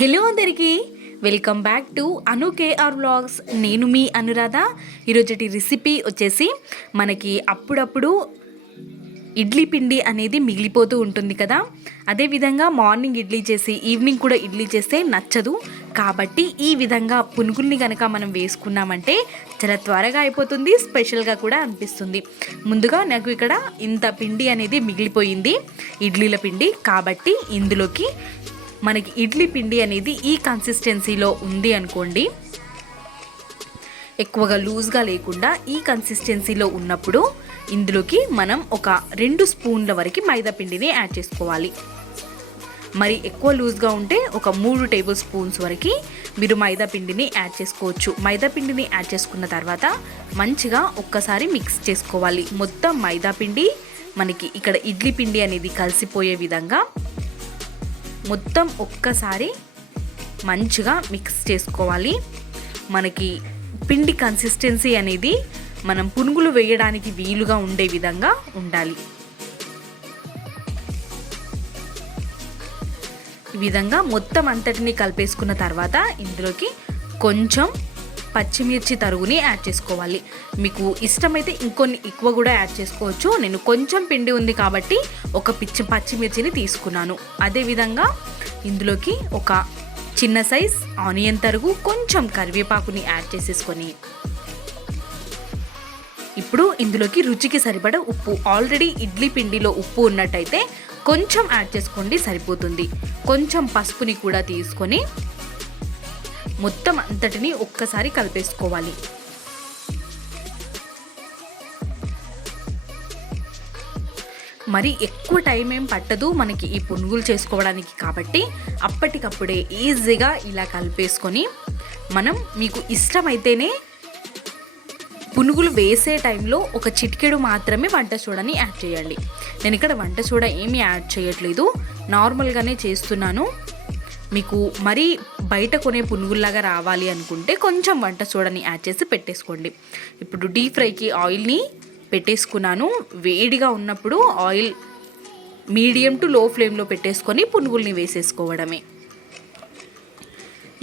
Hello అందరికీ, welcome back to Anu KR vlogs. నేను మీ అనురాధ. ఈరోజుటి రెసిపీ వచ్చేసి మనకి అప్పుడప్పుడు ఇడ్లీ పిండి అనేది మిగిలిపోతూ ఉంటుంది కదా. అదేవిధంగా మార్నింగ్ ఇడ్లీ చేసి ఈవినింగ్ కూడా ఇడ్లీ చేస్తే నచ్చదు. కాబట్టి ఈ విధంగా పునుగుల్ని కనుక మనం వేసుకున్నామంటే చాలా త్వరగా అయిపోతుంది, స్పెషల్గా కూడా అనిపిస్తుంది. ముందుగా నాకు ఇక్కడ ఇంత పిండి అనేది మిగిలిపోయింది, ఇడ్లీల పిండి. కాబట్టి ఇందులోకి మనకి ఇడ్లీ పిండి అనేది ఈ కన్సిస్టెన్సీలో ఉంది అనుకోండి, ఎక్కువగా లూజ్గా లేకుండా ఈ కన్సిస్టెన్సీలో ఉన్నప్పుడు ఇందులోకి మనం ఒక 2 స్పూన్ల వరకు మైదా పిండిని యాడ్ చేసుకోవాలి. మరి ఎక్కువ లూజ్గా ఉంటే ఒక 3 టేబుల్ స్పూన్స్ వరకు మీరు మైదా పిండిని యాడ్ చేసుకోవచ్చు. మైదా పిండిని యాడ్ చేసుకున్న తర్వాత మంచిగా ఒక్కసారి మిక్స్ చేసుకోవాలి. మొత్తం మైదా పిండి మనకి ఇక్కడ ఇడ్లీ పిండి అనేది కలిసిపోయే విధంగా మొత్తం ఒక్కసారి మంచిగా మిక్స్ చేసుకోవాలి. మనకి పిండి కన్సిస్టెన్సీ అనేది మనం పునుగులు వేయడానికి వీలుగా ఉండే విధంగా ఉండాలి. ఈ విధంగా మొత్తం అంతటిని కలిపేసుకున్న తర్వాత ఇందులోకి కొంచెం పచ్చిమిర్చి తరుగుని యాడ్ చేసుకోవాలి. మీకు ఇష్టమైతే ఇంకొన్ని ఎక్కువ కూడా యాడ్ చేసుకోవచ్చు. నేను కొంచెం పిండి ఉంది కాబట్టి ఒక పచ్చిమిర్చిని తీసుకున్నాను. అదేవిధంగా ఇందులోకి ఒక చిన్న సైజ్ ఆనియన్ తరుగు, కొంచెం కరివేపాకుని యాడ్ చేసేసుకొని ఇప్పుడు ఇందులోకి రుచికి సరిపడ ఉప్పు, ఆల్రెడీ ఇడ్లీ పిండిలో ఉప్పు ఉన్నట్టయితే కొంచెం యాడ్ చేసుకోండి, సరిపోతుంది. కొంచెం పసుపుని కూడా తీసుకొని మొత్తం అంతటిని ఒక్కసారి కలిపేసుకోవాలి. మరి ఎక్కువ టైం ఏం పట్టదు మనకి ఈ పునుగులు చేసుకోవడానికి. కాబట్టి అప్పటికప్పుడే ఈజీగా ఇలా కలిపేసుకొని మనం మీకు ఇష్టమైతేనే పునుగులు వేసే టైంలో ఒక చిటికెడు మాత్రమే వంట సోడాని యాడ్ చేయండి. నేను ఇక్కడ వంట సోడా ఏమీ యాడ్ చేయట్లేదు, నార్మల్గానే చేస్తున్నాను. మీకు మరీ బయట కొనే పునుగుల్లాగా రావాలి అనుకుంటే కొంచెం వంట సోడాని యాడ్ చేసి పెట్టేసుకోండి. ఇప్పుడు డీప్ ఫ్రైకి ఆయిల్ని పెట్టేసుకున్నాను. వేడిగా ఉన్నప్పుడు ఆయిల్ మీడియం టు లో ఫ్లేమ్లో పెట్టేసుకొని పునుగుల్ని వేసేసుకోవడమే.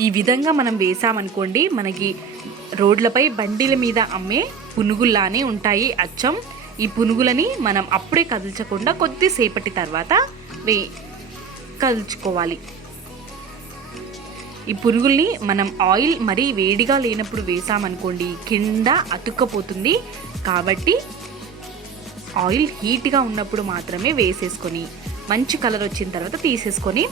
ఈ విధంగా మనం వేసామనుకోండి, మనకి రోడ్లపై బండిల మీద అమ్మే పునుగుల్లానే ఉంటాయి అచ్చం. ఈ పునుగులని మనం అప్పుడే కదిల్చకుండా కొద్దిసేపటి తర్వాత కదుల్చుకోవాలి. ఈ పునుగుల్ని మనం ఆయిల్ మరీ వేడిగా లేనప్పుడు వేసామనుకోండి కింద అతుక్కపోతుంది. కాబట్టి ఆయిల్ హీట్గా ఉన్నప్పుడు మాత్రమే వేసేసుకొని మంచి కలర్ వచ్చిన తర్వాత తీసేసుకొని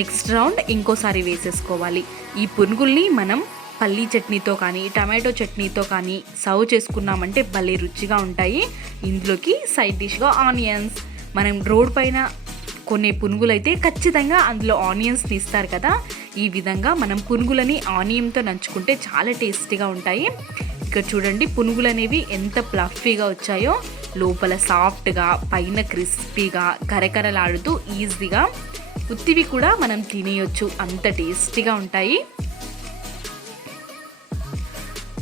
నెక్స్ట్ రౌండ్ ఇంకోసారి వేసేసుకోవాలి. ఈ పునుగుల్ని మనం పల్లీ చట్నీతో కానీ టమాటో చట్నీతో కానీ సర్వ్ చేసుకున్నామంటే భలే రుచిగా ఉంటాయి. ఇందులోకి సైడ్ డిష్గా ఆనియన్స్, మనం రోడ్ పైన కొనే పునుగులైతే ఖచ్చితంగా అందులో ఆనియన్స్ని ఇస్తారు కదా. ఈ విధంగా మనం పునుగులని ఆనియన్తో నంచుకుంటే చాలా టేస్టీగా ఉంటాయి. ఇక్కడ చూడండి పునుగులు అనేవి ఎంత ప్లఫీగా వచ్చాయో, లోపల సాఫ్ట్గా పైన క్రిస్పీగా కరకరలాడుతూ ఈజీగా ఉత్తివి కూడా మనం తినేయొచ్చు, అంత టేస్టీగా ఉంటాయి.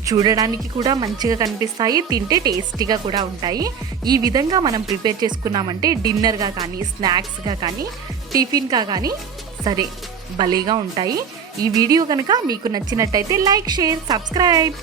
చూడడానికి కూడా మంచిగా కనిపిస్తాయి, తింటే టేస్టీగా కూడా ఉంటాయి. ఈ విధంగా మనం ప్రిపేర్ చేసుకున్నామంటే డిన్నర్గా కానీ స్నాక్స్గా కానీ టిఫిన్గా కానీ సరే భలేగా ఉంటాయి. ఈ వీడియో కనుక మీకు నచ్చినట్టయితే లైక్, షేర్, సబ్స్క్రైబ్.